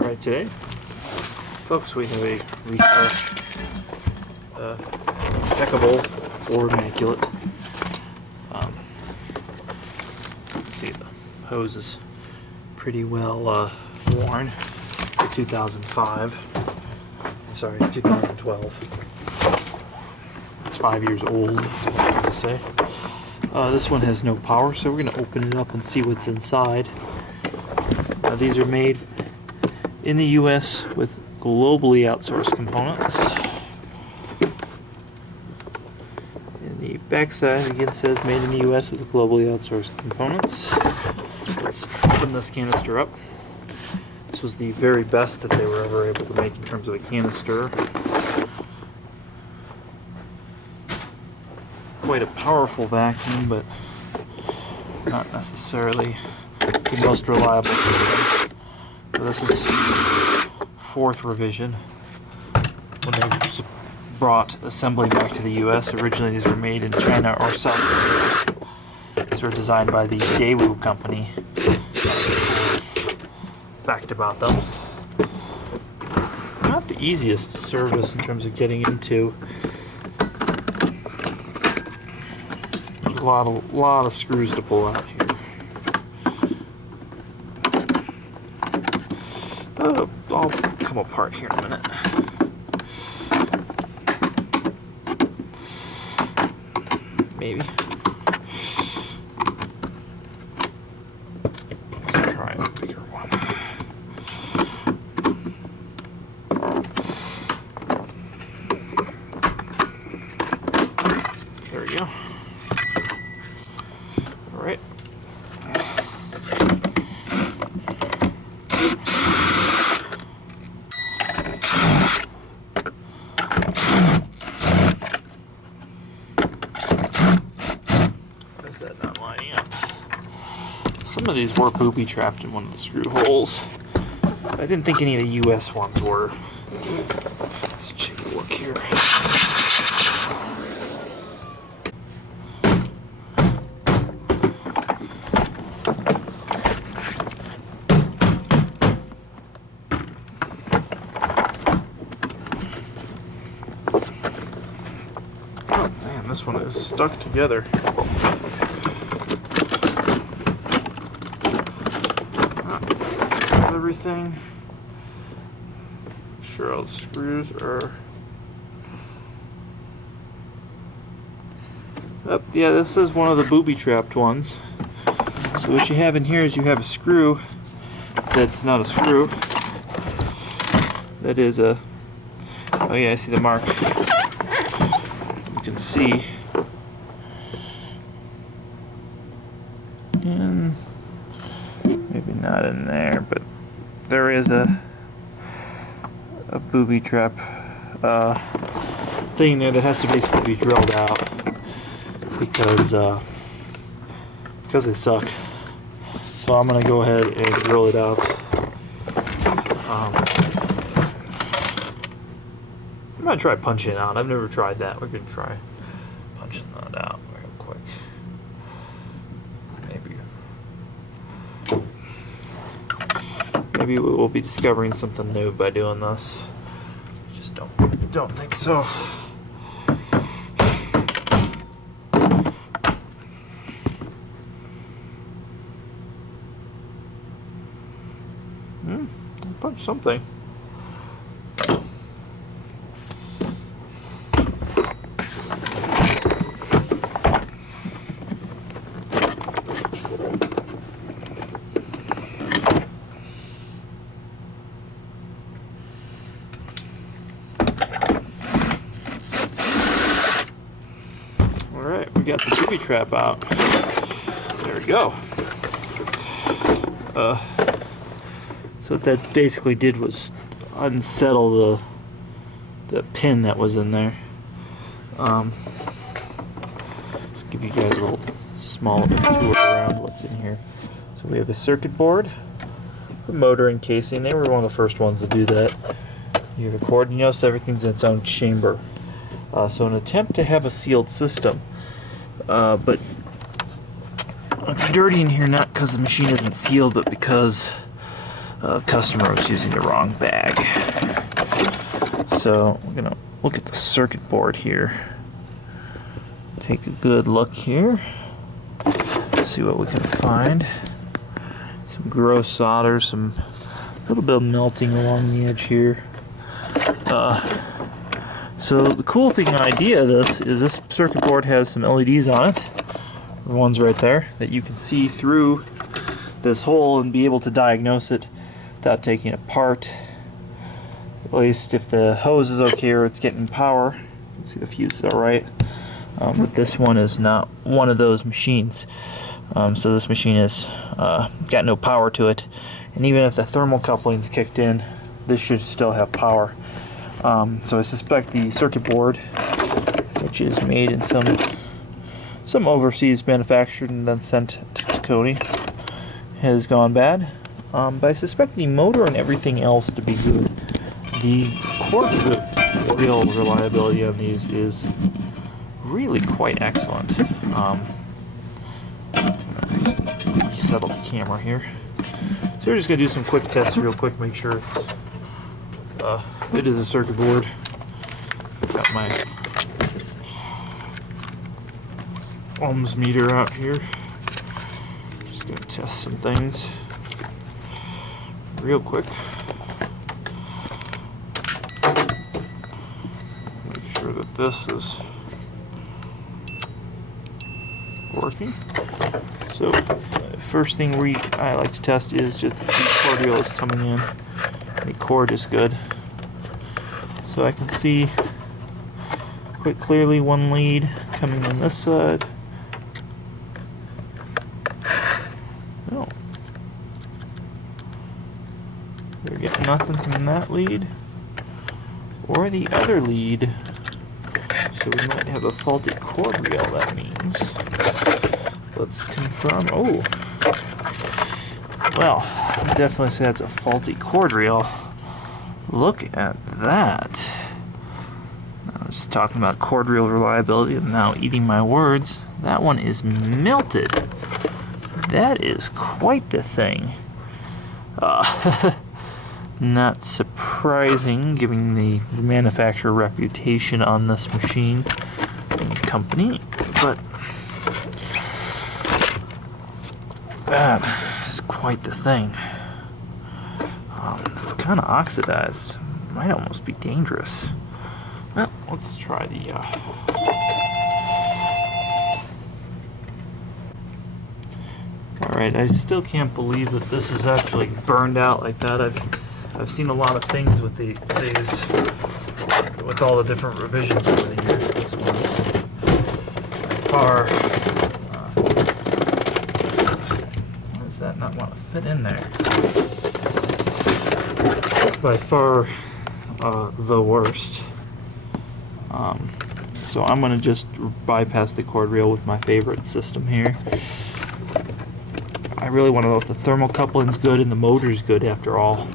Alright, today, folks, we have a Riccar impeccable or immaculate. Let's see, the hose is pretty well worn for 2005. I'm sorry, 2012. It's 5 years old, is what I have to say. This one has no power, so we're going to open it up and see what's inside. These are made in the US with globally outsourced components. And the backside again says made in the US with globally outsourced components. Let's open this canister up. This was the very best that they were ever able to make in terms of a canister. Quite a powerful vacuum, but not necessarily the most reliable system. So this is fourth revision when they brought assembly back to the US. Originally these were made in China or South Korea. These were designed by the Daewoo company. Fact about them. Not the easiest service in terms of getting into. There's a lot of screws to pull out here. I'll come apart here in a minute. Maybe. Let's try a bigger one. There we go. All right. That not lining up. Some of these were booby trapped in one of the screw holes. I didn't think any of the US ones were. Let's take a look here. Oh man, this one is stuck together. Everything. Sure, all the screws are up. Yeah, this is one of the booby trapped ones. So what you have in here is you have a screw that's not a screw. That is a. Oh yeah, I see the mark. You can see. And maybe not in there, but there is a booby trap thing there that has to basically be drilled out because they suck. So I'm gonna go ahead and drill it out. I'm gonna try punching it out. I've never tried that. We're gonna try punching that out real quick. Maybe we'll be discovering something new by doing this. Just don't think so. I'll punch something. We got the booby trap out. There we go. So what that basically did was unsettle the pin that was in there. Just give you guys a little small tour around what's in here. So we have a circuit board, a motor and casing. They were one of the first ones to do that. You have a cord, and you notice everything's in its own chamber. So an attempt to have a sealed system. But it's dirty in here, not because the machine isn't sealed, but because The customer was using the wrong bag. So we're gonna look at the circuit board here. Take a good look here. See what we can find. Some gross solder, some little bit of melting along the edge here. So the cool thing, idea of this is this circuit board has some LEDs on it. The ones right there that you can see through this hole and be able to diagnose it without taking it apart. At least if the hose is okay or it's getting power. You can see the fuse is alright. But this one is not one of those machines. So this machine has got no power to it. And even if the thermal coupling's kicked in, this should still have power. So I suspect the circuit board, which is made in some overseas manufactured and then sent to Tacony, has gone bad. But I suspect the motor and everything else to be good. The cord reel reliability on these is really quite excellent. Resettle the camera here. So we're just gonna do some quick tests real quick, make sure it is a circuit board. Got my ohms meter out here. Just gonna test some things real quick. Make sure that this is working. So first thing I like to test is just the cord reel is coming in. The cord is good. So I can see quite clearly one lead coming in this side. Oh. They're getting nothing from that lead or the other lead. So we might have a faulty cord reel, that means. Let's confirm. Oh, well, I definitely say that's a faulty cord reel. Look at that. I was just talking about cord reel reliability and now eating my words. That one is melted. That is quite the thing. Not surprising, given the manufacturer reputation on this machine and company, but that is quite the thing. It's kind of oxidized. Might almost be dangerous. Well, let's try the Alright, I still can't believe that this is actually burned out like that. I've seen a lot of things with these, with all the different revisions over the years. This one's far. Why does that not want to fit in there? By far the worst. So I'm going to just bypass the cord reel with my favorite system here. I really want to know if the thermal coupling's good and the motor's good after all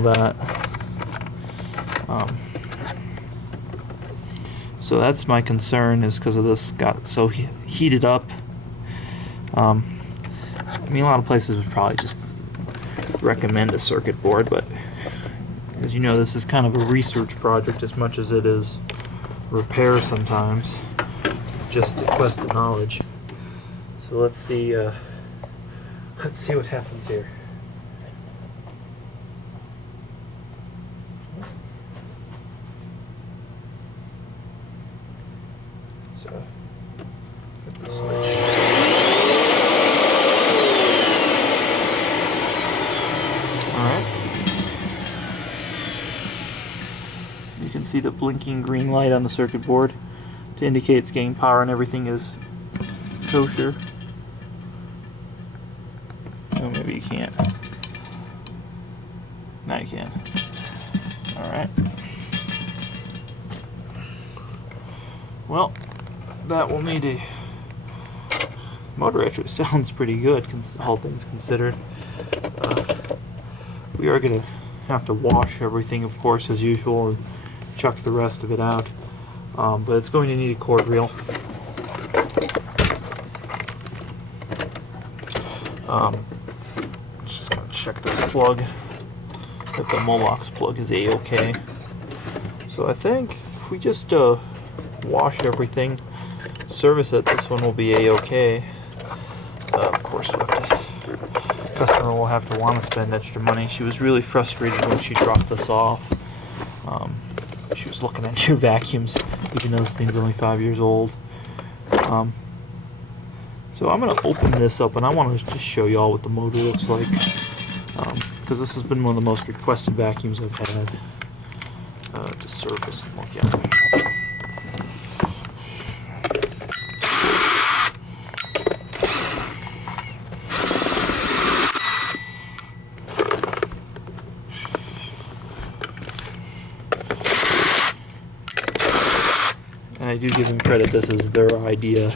that. So that's my concern, is because of this got so heated up. I mean, a lot of places would probably just recommend a circuit board, but as you know, this is kind of a research project as much as it is repair sometimes, just the quest of knowledge. So let's see what happens here. So hit the switch. Alright. You can see the blinking green light on the circuit board to indicate it's getting power and everything is kosher. Oh, maybe you can't. Now you can. Alright. Well, that will need a motor. Actually sounds pretty good, all things considered. We are going to have to wash everything, of course, as usual, and chuck the rest of it out. But it's going to need a cord reel. check this plug, if the MOLOX plug is A-OK. So I think if we just wash everything, service it, this one will be A-OK. Of course, customer will have to want to spend extra money. She was really frustrated when she dropped this off. She was looking at new vacuums, even though this thing's only 5 years old. So I'm going to open this up, and I want to just show you all what the motor looks like, because this has been one of the most requested vacuums I've had to service and look at. And I do give them credit, this is their idea.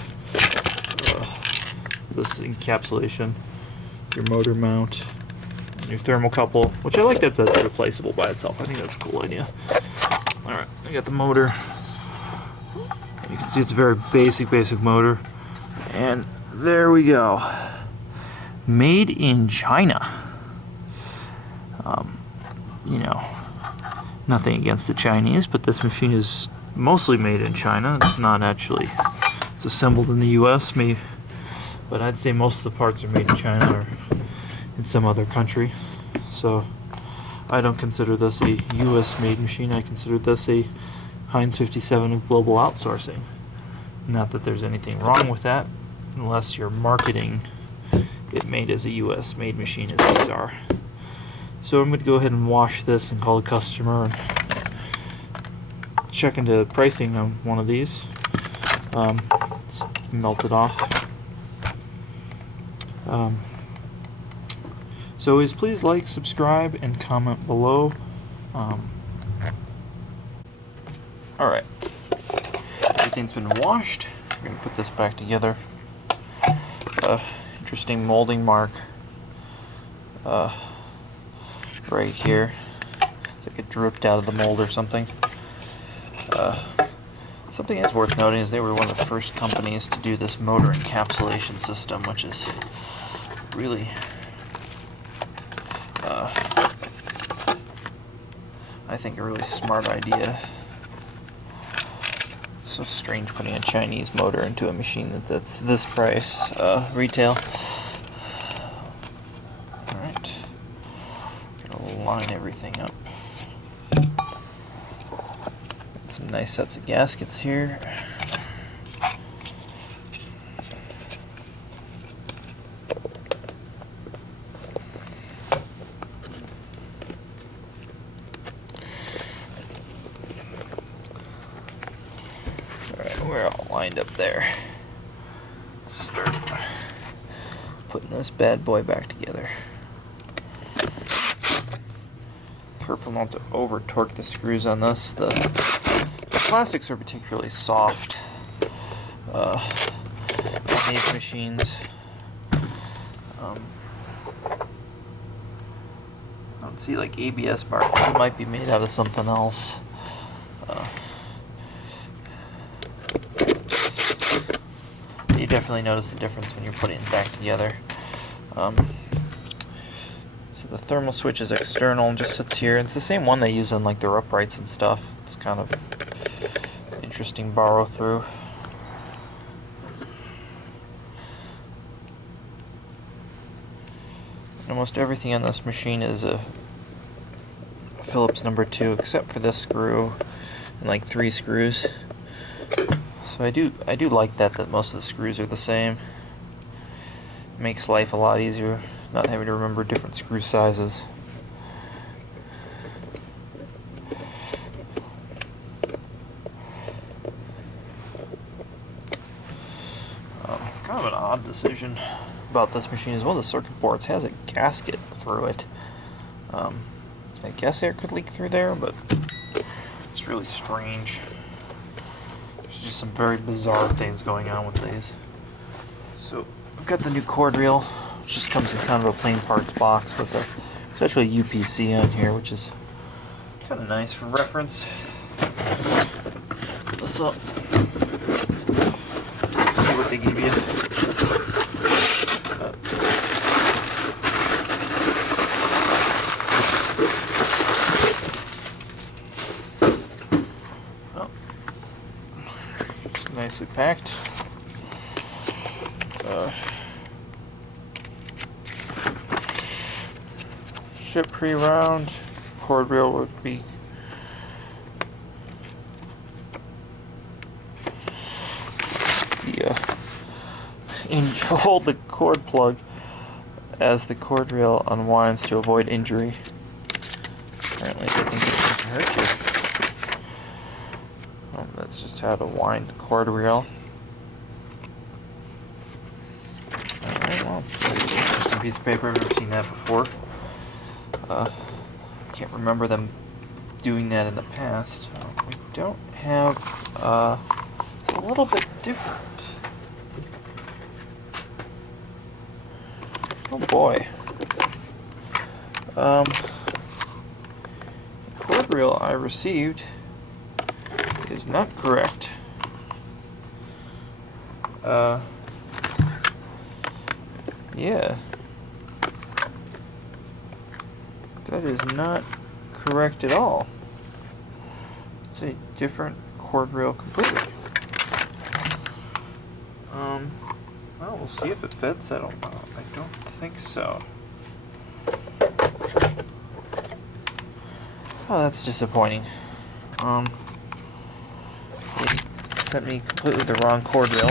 This encapsulation, your motor mount, and your thermocouple, which I like that that's replaceable by itself. I think that's a cool idea. Alright, I got the motor. You can see it's a very basic motor. And there we go. Made in China. You know, nothing against the Chinese, but this machine is mostly made in China. It's not actually, it's assembled in the US, maybe, but I'd say most of the parts are made in China or in some other country. So I don't consider this a US made machine. I consider this a Heinz 57 of global outsourcing. Not that there's anything wrong with that, unless you're marketing it made as a US made machine, as these are. So I'm going to go ahead and wash this and call the customer and check into pricing on one of these. It's melted off. So always please like, subscribe, and comment below. Alright, everything's been washed. We're going to put this back together. Interesting molding mark right here. It's like it dripped out of the mold or something. Something that's worth noting is they were one of the first companies to do this motor encapsulation system, which is really I think a really smart idea. It's so strange putting a Chinese motor into a machine that's this price retail. Alright, gonna line everything up. Got some nice sets of gaskets here. We're all lined up there. Let's start putting this bad boy back together. Careful not to over torque the screws on this. The plastics are particularly soft on these machines. I don't see like ABS markers. It might be made out of something else. You definitely notice the difference when you're putting it back together. So the thermal switch is external and just sits here. It's the same one they use on like their uprights and stuff. It's kind of interesting borrow through. Almost everything on this machine is a Phillips #2 except for this screw and like 3 screws. So I do like that most of the screws are the same. It makes life a lot easier, not having to remember different screw sizes. Kind of an odd decision about this machine is one of the circuit boards has a gasket through it. I guess air could leak through there, but it's really strange. There's just some very bizarre things going on with these. So I've got the new cord reel, which just comes in kind of a plain parts box with there's actually a UPC on here, which is kind of nice for reference. Put this up. See what they give you. nicely packed. Ship pre-round. Cord reel would be hold the cord plug as the cord reel unwinds to avoid injury. Apparently they think it can hurt you. Oh, that's just how to wind the cord reel. Alright, well, interesting piece of paper. I've never seen that before. Can't remember them doing that in the past. We don't have a little bit different. Oh boy. Cord reel I received is not correct. Yeah. That is not correct at all. It's a different cord reel completely. Well, we'll see if it fits. I don't know. I don't think so. Oh, that's disappointing. They sent me completely the wrong cord reel. I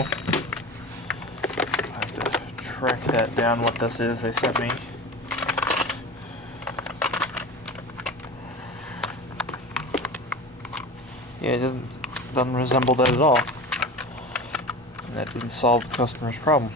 have to track that down, what this is they sent me. Yeah, it doesn't resemble that at all. And that didn't solve the customer's problem.